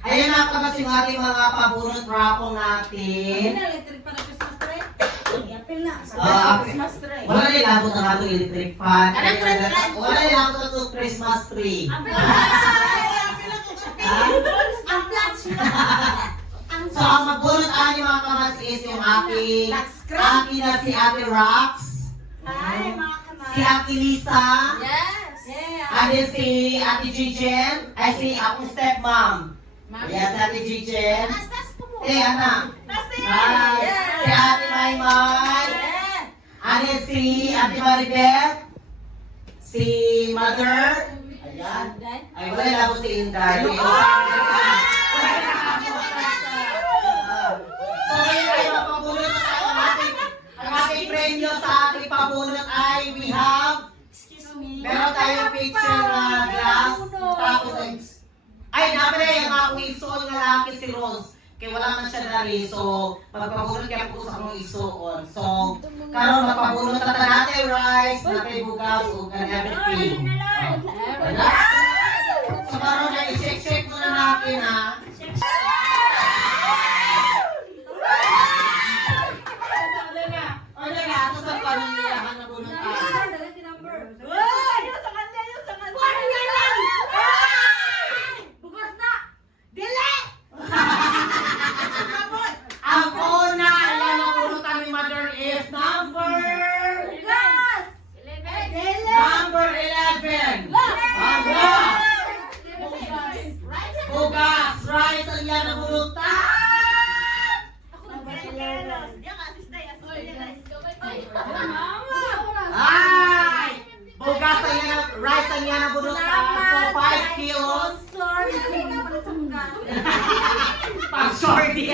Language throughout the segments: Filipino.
Ayan na kasi yung ating mga pabunot rapong natin. Wala na ilabot ang atong electric fan. Wala na ilabot ang atong Christmas tree. So, ang magbunot ani mga kamas is yung aking na si Ate Rox. Si Ate Lisa. And then si Ate Jijen. Ay si akong stepmom. Yes, Ate Jijen. Anak. Si Ate Maymay. And then si Ate Maribeth. Si Mother. Ayan. Ay, wala lang ako si Inday. So, ngayon ay mapabunot na tayo ang ating premyo sa ating pabunot ay we have meron tayong picture na glass tapos ay namin ay ang akong isuon nga laki si Rose kaya wala man siya nari so magpabunot kaya po sa akong isuon so karon magpabunot na natin rice na kay bugas o everything so karon na i-check muna natin ha. Rice ang yan na bunutan for 5 kilos. Pag-shorty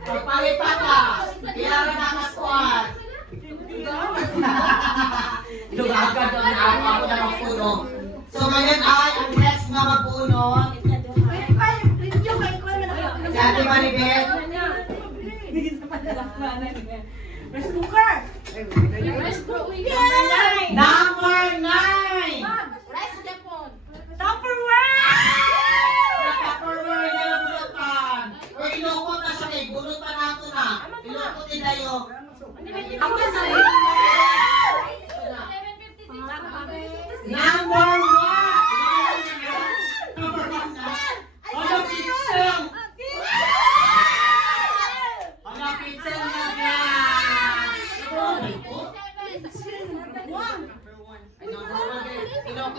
pagpalipat ka. Kaya rin nakasquat. Lumagan doon na ako na magpuno. So ngayon ay ang next na magpuno. Si Ate Maribeth. Rice cooker. Number 9. Rice Japon. Tupperware na bunutan. O ilukot na siya kay bunot pa nato na. Ilukot din tayo. Ako sa Number 1. Number 1 na. Ano pizza? Ano pizza na glass?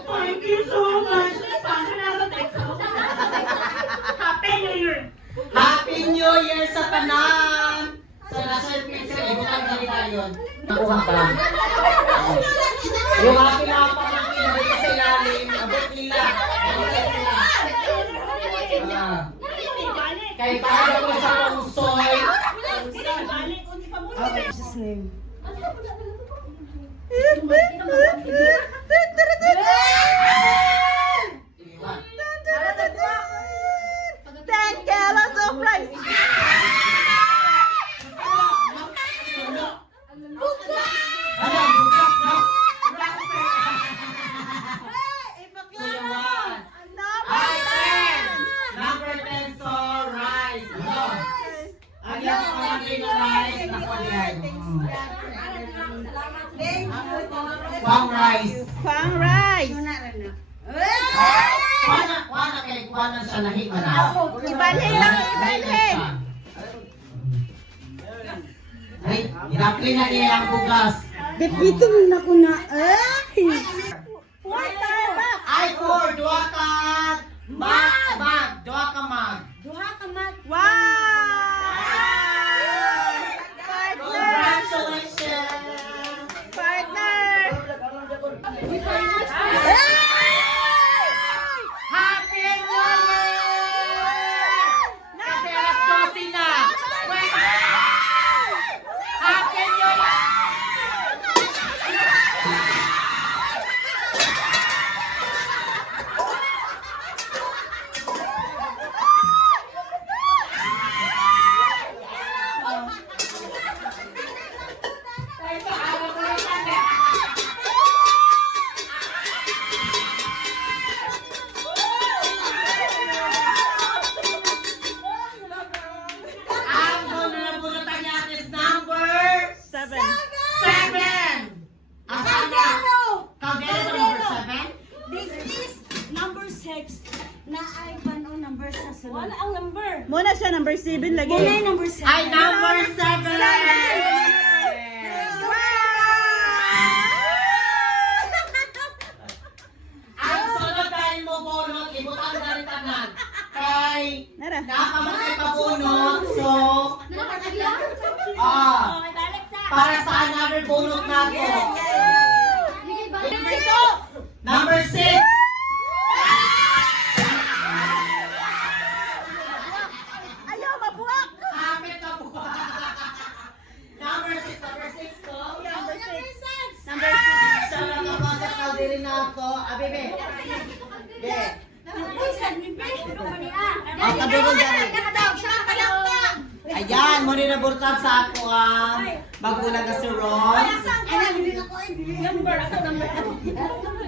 Thank you so much. Happy New Year. Happy New Year sa tanan. Sa nasa pizza, ibukan kami tayo. Nakuha ba? Yung aking mga pamangkin dito sa ilalim, abot nila. Kaya para ko sa pangsoy. Jesus name. Number 10 so rice. Again, rice na po yan. Pang rice. Pang rice. Kuha na kay kuha na siya lahi ba na? Ibalhin lang, ibalhin. Ay, hinapli na niya ang bugas. Bibitin na ko na. Ay! Ay, for duha ka mag. Duha ka mag. Wow! Congratulations! Partner! Happy New Year! Kasi alas 12 na. Happy New Year! Wala ang number. Muna siya, number 7 lagi. number 7. Ay, number 7! Ang sunod dahil mo bunot, ibutang dahil tanan. Kay Nara. nakamatay pa bunot, so para sa another bunot na to. Number 6! Ayaw, mabuak! Kapit na po. Number 6 to. Number 6. Number Siya lang kapasok na din na ako. Bebe. Be. Ang tabi ko dyan. Ayan, mo rin naburtan sa ako ang magulang na si Ron.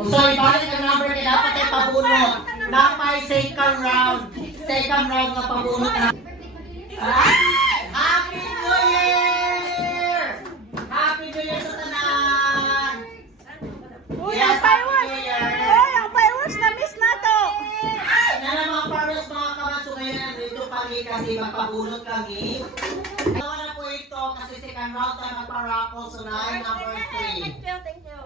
So, ibalik ang number kaya dapat ay pabunot. Napay second round. Second round na pabunot na. Happy New Year! Happy New Year sa tanan! Uy, Yes, ang fireworks! Happy New Year! Uy, ang fireworks na miss na to! Na mga paros mga kamatso ngayon, dito kami kasi magpabunot kami. Tawa na po ito kasi second round tayo magpa-raffle so na number 3. Thank you.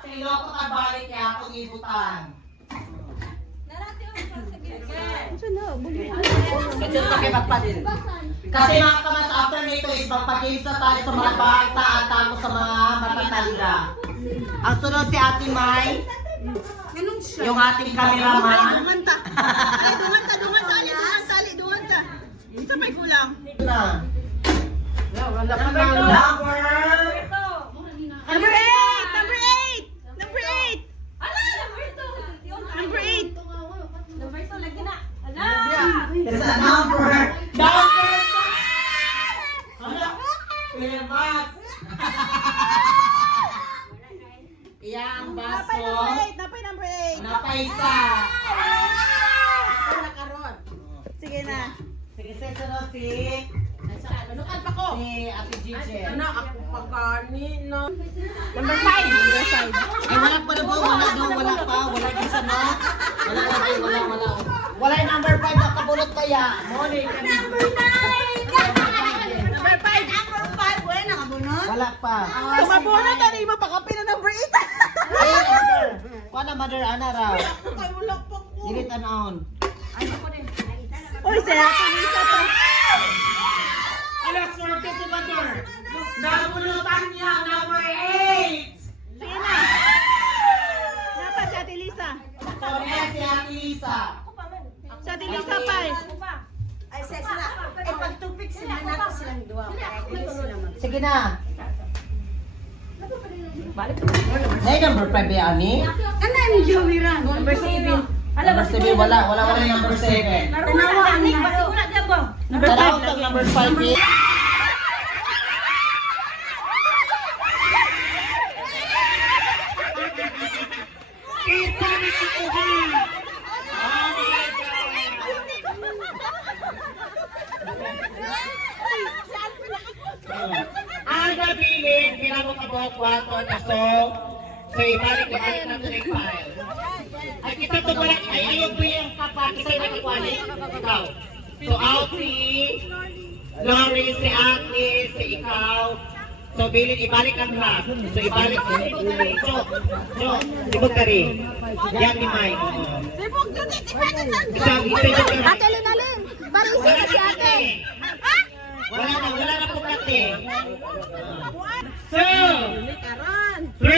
Silo ko kabalik kaya akong ibutan. Ito na, buli. Kasi ito kay magpadil. Kasi mga kamatso after nito is magpa-games na tayo sa mga bata at ako sa mga matatanda. Ang sunod si Ate Mai, yung ating cameraman. Dumanta. Dumanta. Ito may kulang. Na. Number Number Number 8! Number 8! Number 8! Number 8! Number 2 lagi na. There's a number. Number 5! Ano? Max. Yang Napay baso. number 8! Napay number 8! Napaisa. Sige na. Sige, sunod si Ate Gigi. ako pagkani no. Number 5! Number 5. Ay, wala pa na po. Wala pa. Wala din sa no. Wala. Wala yung number 5 na kabulot pa ya. Morning. Number 5! Wala pa. Kumabunot na ni mo pakapin na number 8! Ay, mother. Kuha na, mother. Ana raw. Dilit anaon. Uy, si Ate Lisa pa. Alas, swerte si mother. Nabulutan niya, number 8. Sige na. Napa si Ate Lisa. So, yan si Ate Lisa. Si Ate Lisa pa eh. Sige na. Ay, number 5 yan, ani? Number 7. Number 7, wala yung number 7. Number 5 Taraw lagi. sa number 5 eh. Ang nabilin, pinamukabok wato na so ibalik ko ang natin file. Ay, kita to wala, ay ayaw ko yung kapag isa na kikwali. Ikaw. So, out si Lori, si Ate, si ikaw. So, bilin, ibalik ang half. So, ibalik ko. So, sibog ka rin. Yan ni Mike. Sibog dun, Isang isa. Ate Linalin. Parang Wala sino si na ate? kate. Wala na po kate. So, 3,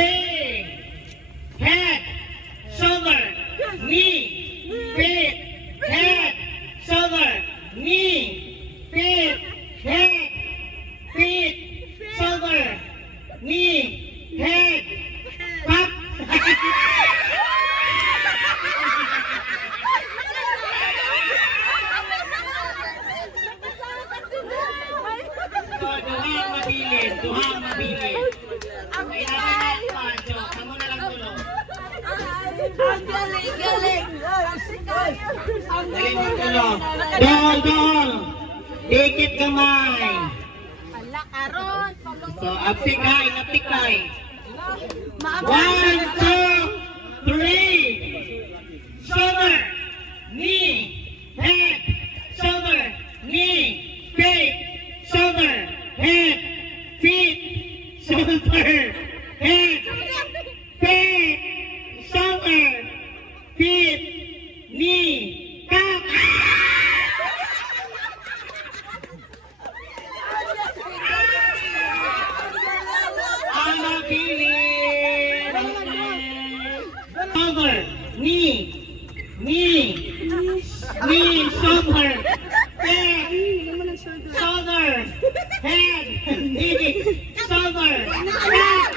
head, shoulder, knee, feet, head, shoulder, knee, feet, head, feet, shoulder, knee, head, pop. So, duhang mabilis. Kailangan na pa, Jo. Kamu na lang dulo. Ang galing. Galing mo dulo. Doon. Dikit kamay. So, aptikay. 1, 2, 3. Shoulder. Knee. Kang! Alakili! Cover! Knee! Shoulder! Head! Shoulder! Head! Knee! Shoulder! Back!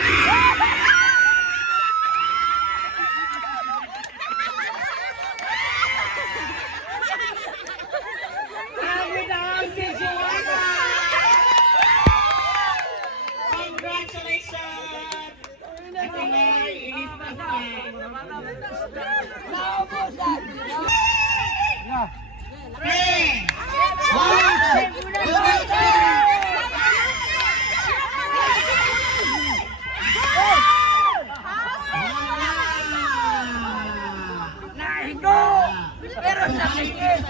Sabi daw si Joanna! Congratulations! Ate May, inis na sa Three! Pero nakikis!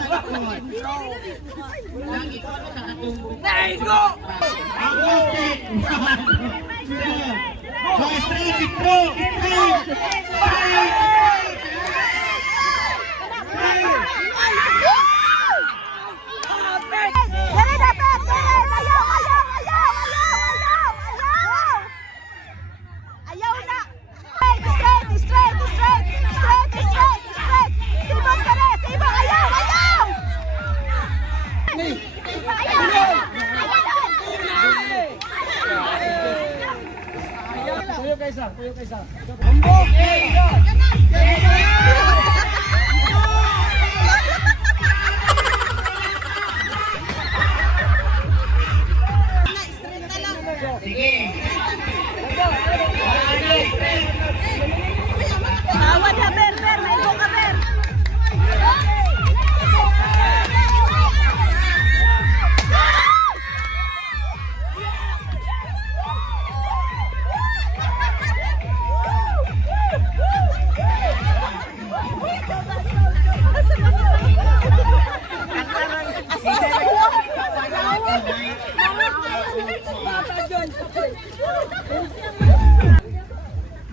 Naigo! Dali na, Pep! Dali! Ayaw na! Straight! Sibog ka rin! Sibog! Ayaw! Tuyo kaysa. Sige! Tawad na, Per! Naigo ka, Per!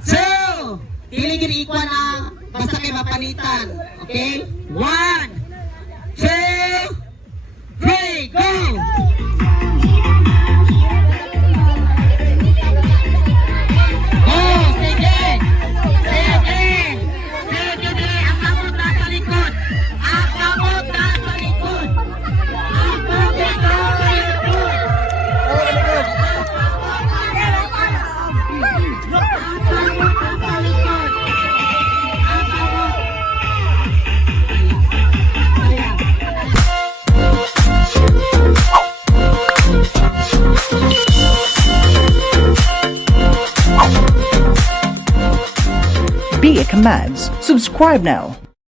So, tiligin ikwa na basta kay mapanitan. Okay? 1, 2, 3, go! Oh, sige! Sige, ang kamot nasa likod! Ang kamot nasa likod! Ang kamot nasa likod! Be a Commands. Subscribe now.